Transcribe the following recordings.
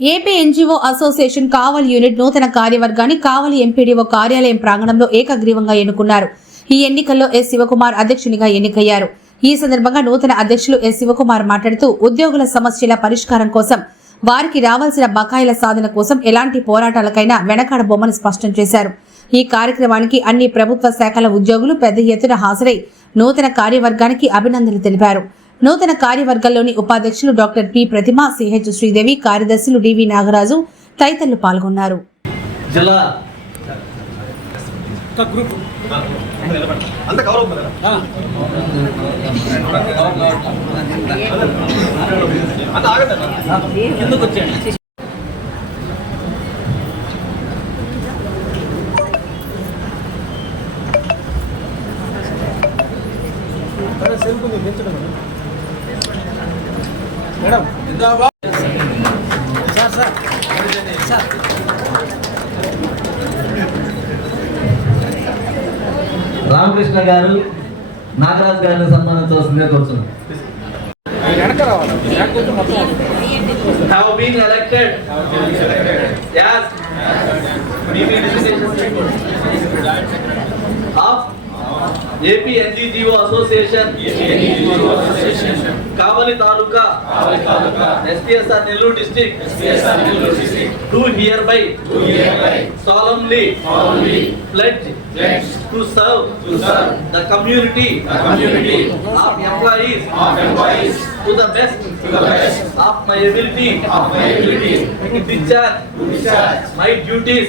AP NGO association కావలి unit నూతన కార్యవర్గాన్ని కావలి MPDO కార్యాలయం ప్రాంగణంలో ఏకగ్రీవంగా ఎన్నుకున్నారు. ఈ ఎన్నికల్లో ఎస్ శివకుమార్ అధ్యక్షునిగా ఎన్నికయ్యారు. ఈ సందర్భంగా నూతన అధ్యక్షులు ఎస్ శివకుమార్ మాట్లాడుతూ ఉద్యోగుల సమస్యల పరిష్కారం కోసం, వారికి రావాల్సిన బకాయిల సాధన కోసం ఎలాంటి పోరాటాలకైనా వెనకాడబోమని స్పష్టం చేశారు. ఈ కార్యక్రమానికి అన్ని ప్రభుత్వ శాఖల ఉద్యోగులు పెద్ద ఎత్తున హాజరై నూతన కార్యవర్గానికి అభినందనలు తెలిపారు. నూతన కార్యవర్గంలోని ఉపాధ్యక్షులు డాక్టర్ పి ప్రతిమ, సిహెచ్ శ్రీదేవి, కార్యదర్శులు డివి నాగరాజు తదితరులు పాల్గొన్నారు. రామకృష్ణ గారు నాగరాజు గారిని సన్మానించవలసిందిగా కోరుతున్నాం. Have been elected as of AP NGO Association Kavali Taluka STSR Nellore District do hereby solemnly pledge to serve the community of employees to the best of my ability to discharge my duties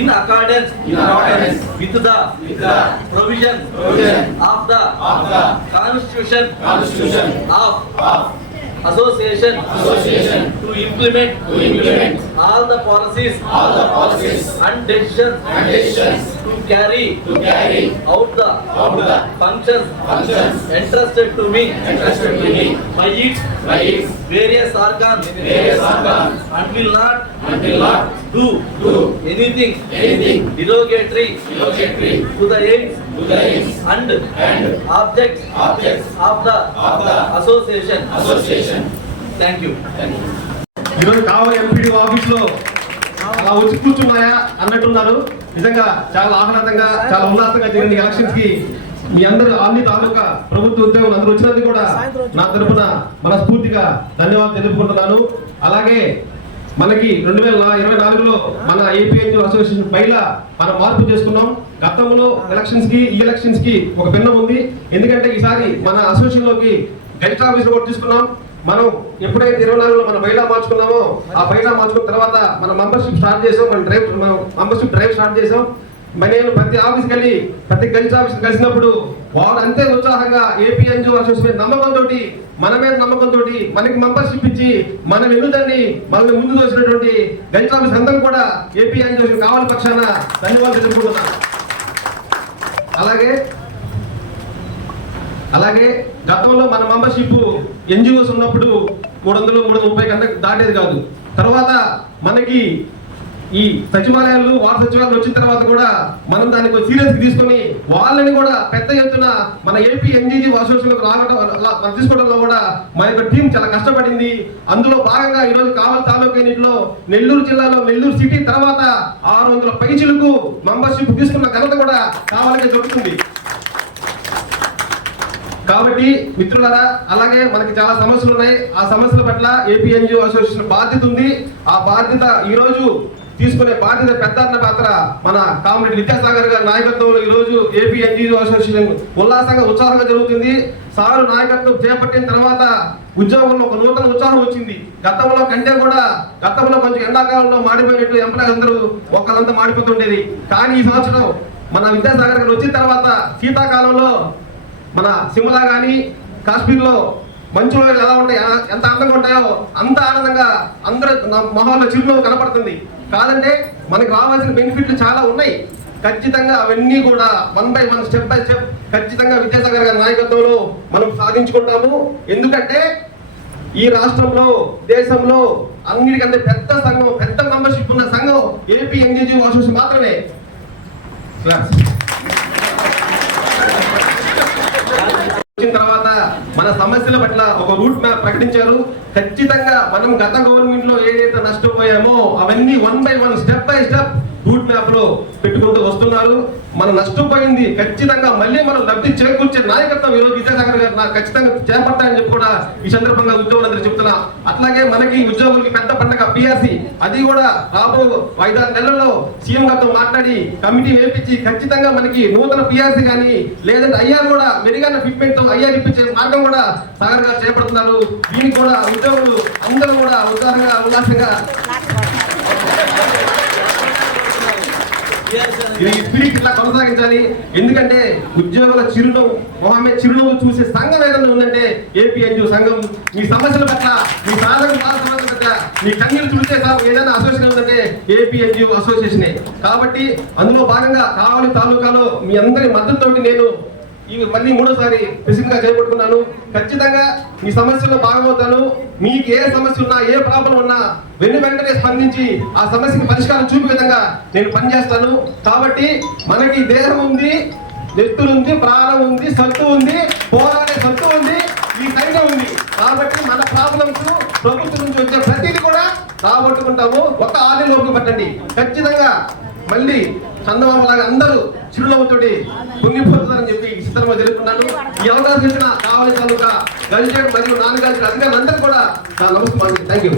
in accordance with the provision of the Constitution of Association to implement all the policies and decisions to carry out the functions entrusted to me by its various organs and will not do anything derogatory to the aims and objects of the association. Thank you. ఈరోజు కావలి MPD office లో అలా వచ్చి కూర్చున్నాయా అన్నట్టున్నారు. నిజంగా చాలా ఆహ్లాదంగా, చాలా ఉల్లాసంగా జరిగిన ఎలక్షన్స్ కి మీ అందరూ అన్ని తాలూకా ప్రభుత్వ ఉద్యోగులు అందరూ వచ్చినందుకు కూడా నా తరఫున మనస్ఫూర్తిగా ధన్యవాదాలు తెలుపుకుంటున్నాను. అలాగే మనకి 2024లో మన ఏపీ ఎన్జీఓ అసోసియేషన్ పైలా మనం మార్పు చేసుకున్నాం. గతంలో ఎలక్షన్స్ కి ఈ ఎలక్షన్స్ కి ఒక భిన్నం ఉంది. ఎందుకంటే ఈసారి మన అసోసియేషన్ లోకి గెజిట్ ఆఫీసర్ కూడా తీసుకున్నాం. మనం ఎప్పుడైతే 24లో మన బైలా మార్చుకున్నామో, ఆ బైలా మార్చుకున్న తర్వాత మన మెంబర్షిప్ స్టార్ట్ చేసాం, మన మెంబర్షిప్ డ్రైవ్ స్టార్ట్ చేసాం. నేను ప్రతి ఆఫీస్కి వెళ్ళి ప్రతి గెజిట్ ఆఫీస్ కలిసినప్పుడు వారు అంతే ఉత్సాహంగా ఏపీ ఎన్జీఓ అసోసియేషన్ నమ్మకంతో, మన మీద నమ్మకంతో మనకి మెంబర్షిప్ ఇచ్చి మనం ఎన్నుదాన్ని మనల్ని ముందు వచ్చినటువంటి గెజిట్ ఆఫీస్ అందరూ కూడా ఏపీ ఎన్జీఓ కావలి పక్షాన ధన్యవాదాలు తెలుపుకుంటున్నాను. అలాగే గతంలో మన మెంబర్షిప్ ఎన్జిఓస్ ఉన్నప్పుడు 300-330 కన్నా దాటేది కాదు. తర్వాత మనకి ఈ సచివాలయాలు, వార్డు సచివాలయాలు వచ్చిన తర్వాత కూడా మనం దానికి సీరియస్ తీసుకొని వాళ్ళని కూడా పెద్ద ఎత్తున మన ఏపీ ఎన్జీజీ అసోసియేషన్ తీసుకోవడంలో కూడా మన యొక్క టీం చాలా కష్టపడింది. అందులో భాగంగా ఈరోజు కావలి తాలూకా యూనిట్లో నెల్లూరు జిల్లాలో నెల్లూరు సిటీ తర్వాత 600 పైచిలకు మెంబర్షిప్ తీసుకున్న ఘనత కూడా కావలికి దొరుకుతుంది. కాబట్టి మిత్రులారా, అలాగే మనకి చాలా సమస్యలు ఉన్నాయి. ఆ సమస్యల పట్ల ఏపీ ఎన్జీఓ అసోసియేషన్ బాధ్యత ఉంది. ఆ బాధ్యత ఈ రోజు తీసుకునే బాధ్యత పెద్ద పాత్ర మన కామ్రేడ్ విద్యాసాగర్ గారి నాయకత్వంలో ఈ రోజు ఏపీ ఎన్జీఓ అసోసియేషన్ ఉత్సాహంగా జరుగుతుంది. సారు నాయకత్వం చేపట్టిన తర్వాత ఉద్యోగంలో ఒక నూతన ఉత్సాహం వచ్చింది. గతంలో కొంచెం ఎండాకాలంలో మాడిపోయినట్టు ఎంప్లాయ్ అందరూ ఒకళ్ళంతా మాడిపోతుండేది. కానీ ఈ సంవత్సరం మన విద్యాసాగర్ గారు వచ్చిన తర్వాత శీతాకాలంలో మన సిమ్లా కానీ కాశ్మీర్లో మంచు రోజులు ఎలా ఉంటాయి, ఎంత అందంగా ఉంటాయో అంత ఆనందంగా అందరూ మొహాల్లో చిరునవ్వు కనపడుతుంది. కాదంటే మనకు రావాల్సిన బెనిఫిట్లు చాలా ఉన్నాయి. ఖచ్చితంగా అవన్నీ కూడా 1 by 1 స్టెప్ బై స్టెప్ ఖచ్చితంగా విద్యాసాగర్ గారి నాయకత్వంలో మనం సాధించుకుంటాము. ఎందుకంటే ఈ రాష్ట్రంలో, దేశంలో అన్నిటికంటే పెద్ద సంఘం, పెద్ద మెంబర్షిప్ ఉన్న సంఘం ఏపీ ఎన్జీఓ అసోసియేషన్ మాత్రమే. వచ్చిన తర్వాత మన సమస్యల పట్ల ఒక రూట్ మ్యాప్ ప్రకటించారు. ఖచ్చితంగా మనం గత గవర్నమెంట్ లో ఏదైతే నష్టపోయామో అవన్నీ 1 by 1 step by step route map లో పెట్టుకుంటూ వస్తున్నారు. మనం నష్టపోయింది ఖచ్చితంగా మళ్ళీ మనం లబ్ధి చేకూర్చే నాయకత్వం ఈరోజు విద్యాసాగర్ గారు నాకు ఖచ్చితంగా చేపడతాయని చెప్పి కూడా ఈ సందర్భంగా ఉద్యోగులందరూ చెప్తున్నా. అట్లాగే మనకి ఉద్యోగులకి పెద్ద పండగ పిఆర్సి, అది కూడా రాబో 5-6 నెలల్లో సీఎం గారితో మాట్లాడి కమిటీ వేపించి ఖచ్చితంగా మనకి నూతన పిఆర్సి కానీ లేదంటే ఐఆర్ కూడా మెరుగైన ఫిట్మెంట్ తో ఐఆర్ ఇప్పించే మార్గం కూడా సాగర్ గారు చేపడుతున్నారు. దీనికి కూడా ఉద్యోగులు అందరూ కూడా ఉల్లాసంగా ఇట్లా కొనసాగించాలి. ఎందుకంటే ఉద్యోగుల చిరునవ్వు చూసే సంఘం ఏదైనా ఉందంటే ఏపీఎన్యు సంఘం. మీ సమస్యల పట్ల, మీ సాధక సమస్యల పట్ల మీ కన్నీరు చూసే ఏదైనా అసోసియేషన్ ఉందంటే ఏపీఎన్యు అసోసియేషనే. కాబట్టి అందులో భాగంగా కావలి తాలూకాలో మీ అందరి మద్దతుతోటి నేను ఇవి మళ్ళీ 3వ ప్రెసిడెంట్ గా చేపట్టుకున్నాను. ఖచ్చితంగా మీ సమస్యల్లో భాగమవుతాను. మీకు ఏ సమస్య ఉన్నా, ఏ ప్రాబ్లం ఉన్నా వెంటనే స్పందించి ఆ సమస్యకి పరిష్కారం చూపే విధంగా నేను పనిచేస్తాను. కాబట్టి మనకి దేహం ఉంది, నెత్తులు ఉంది, ప్రాణం ఉంది, సత్తు ఉంది, పోరాడే సత్తు ఉంది, ఈ సైన్యం ఉంది. కాబట్టి మన ప్రాబ్లమ్స్ ప్రభుత్వం నుంచి వచ్చే ప్రతిదీ కూడా రాబట్టుకుంటాము. ఒక ఆలయం ఓపిక పట్టండి. ఖచ్చితంగా మళ్ళీ చందమామలాగా అందరూ చిరునవ్వుతోటి పొంగిపోతుందని చెప్పి ఈ సందర్భంగా తెలుపుతున్నాను. ఈ అవకాశం ఇచ్చిన కావలి తాలూకా గజిటెడ్ మరియు నాన్ గజిటెడ్ అధికారులందరూ కూడా నా నమస్కారం. Thank you.